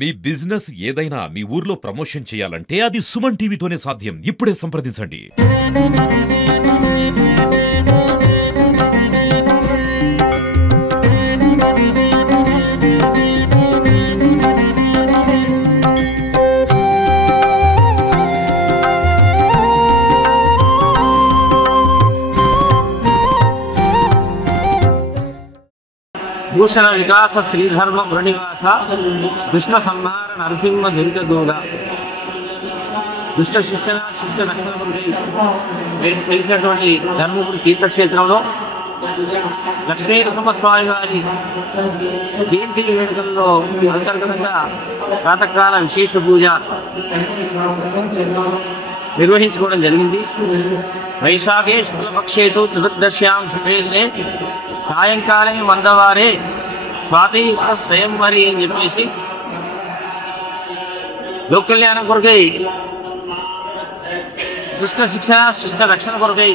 మీ business ఏదైనా మీ ఊర్లో promotion చేయాలంటే అది సుమన్ టీవీతోనే సాధ్యం. ఇప్పుడే సంప్రదించండి. భూషణ వికాస శ్రీధర్మ ప్రణివాస దుష్ట సంహార నరసింహ దురితదూడ దుష్ట శిక్షణ శిష్ట రక్షణ గురించి తెలిసినటువంటి ధర్మపురి తీర్థక్షేత్రంలో లక్ష్మీ నరసింహస్వామి వారి జయంతి వేడుకల్లో అంతర్గతంగా ప్రాతకాల విశేష పూజ నిర్వహించుకోవడం జరిగింది. వైశాఖే శుక్లపక్షేతు చతుర్దశ్యాం శుభేదినే సాయంకాలే మందవారే స్వాతి స్వయంవరి అని చెప్పేసి లోక కళ్యాణం కొరకై దుష్ట శిక్షణ శిష్ట రక్షణ కొరకై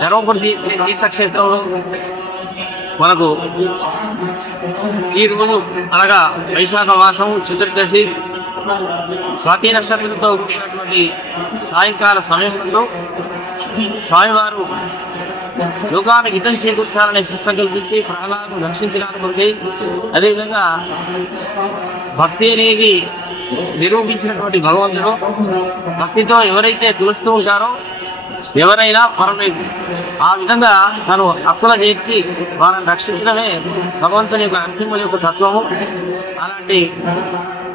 ధర్మపురి తీర్థక్షేత్రంలో మనకు ఈ రోజు అనగా వైశాఖ మాసం చతుర్దశి స్వాతి నక్షత్రంతో కూడినటువంటి సాయంకాల సమయంలో స్వామివారు లోకానికి హితం చేకూర్చాలనే సంకల్పించి ప్రాణాలను రక్షించడానికి కొరకై, అదేవిధంగా భక్తి అనేది నిరూపించినటువంటి భగవంతుడు భక్తితో ఎవరైతే తులుస్తూ ఉంటారో ఎవరైనా పర్వాలేదు, ఆ విధంగా తను హక్కుల చేర్చి వాళ్ళని రక్షించడమే భగవంతుని యొక్క నరసింహుని యొక్క తత్వము. అలాంటి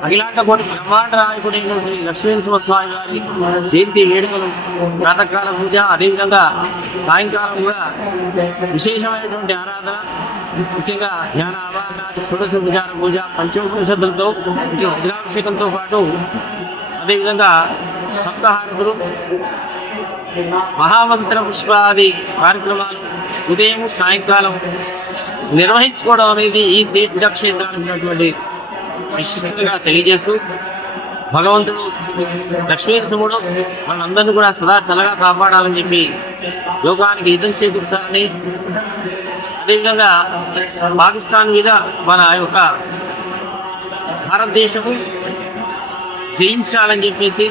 అఖిలాండ కోటి బ్రహ్మాండ నాయకుడి లక్ష్మీ నరసింహస్వామి వారి జయంతి వేడుకలు ప్రాతకాల పూజ, అదేవిధంగా సాయంకాలం కూడా విశేషమైనటువంటి ఆరాధన, ముఖ్యంగా జ్ఞాన ఆవాహన షోడశ ఉపచార పూజ పంచోపనిషత్తులతో వజ్రాభిషేకంతో పాటు అదేవిధంగా సప్తహారకులు మహామంత్ర పుష్పాది కార్యక్రమాలు ఉదయం సాయంకాలం నిర్వహించుకోవడం అనేది ఈ తీర్థక్షేత్రానికి ఉన్నటువంటి విశిష్టతగా తెలియజేస్తూ భగవంతుడు లక్ష్మీ నరసింహుడు మనందరినీ కూడా సదా చల్లగా కాపాడాలని చెప్పి లోకానికి హితం చేకూర్చాలని, అదేవిధంగా పాకిస్తాన్ మీద మన యొక్క భారతదేశము జయించాలని చెప్పేసి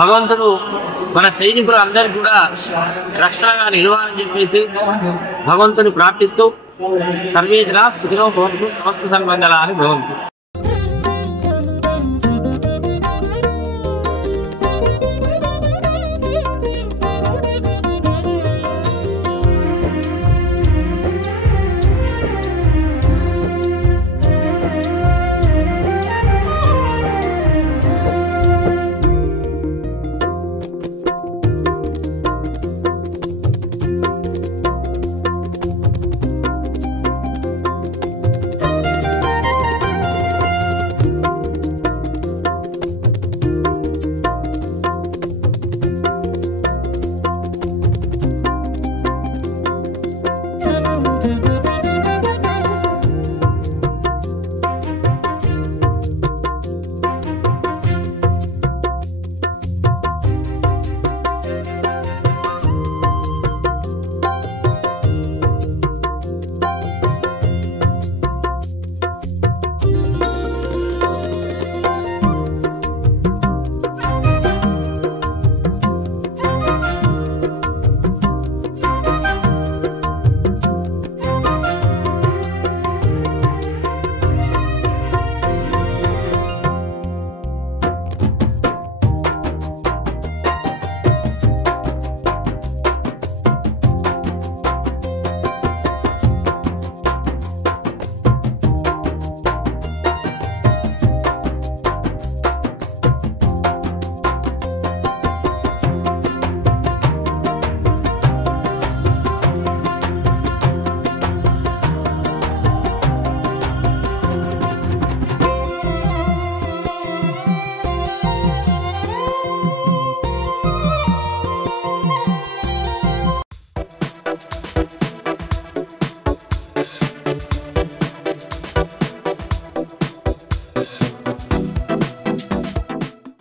భగవంతుడు మన సైనికులు అందరికీ కూడా రక్షణగా నిలవాలని చెప్పేసి భగవంతుని ప్రార్థిస్తూ సర్వే జనా సుఖినో భవంతు సమస్త సన్మంగళాని భవంతు.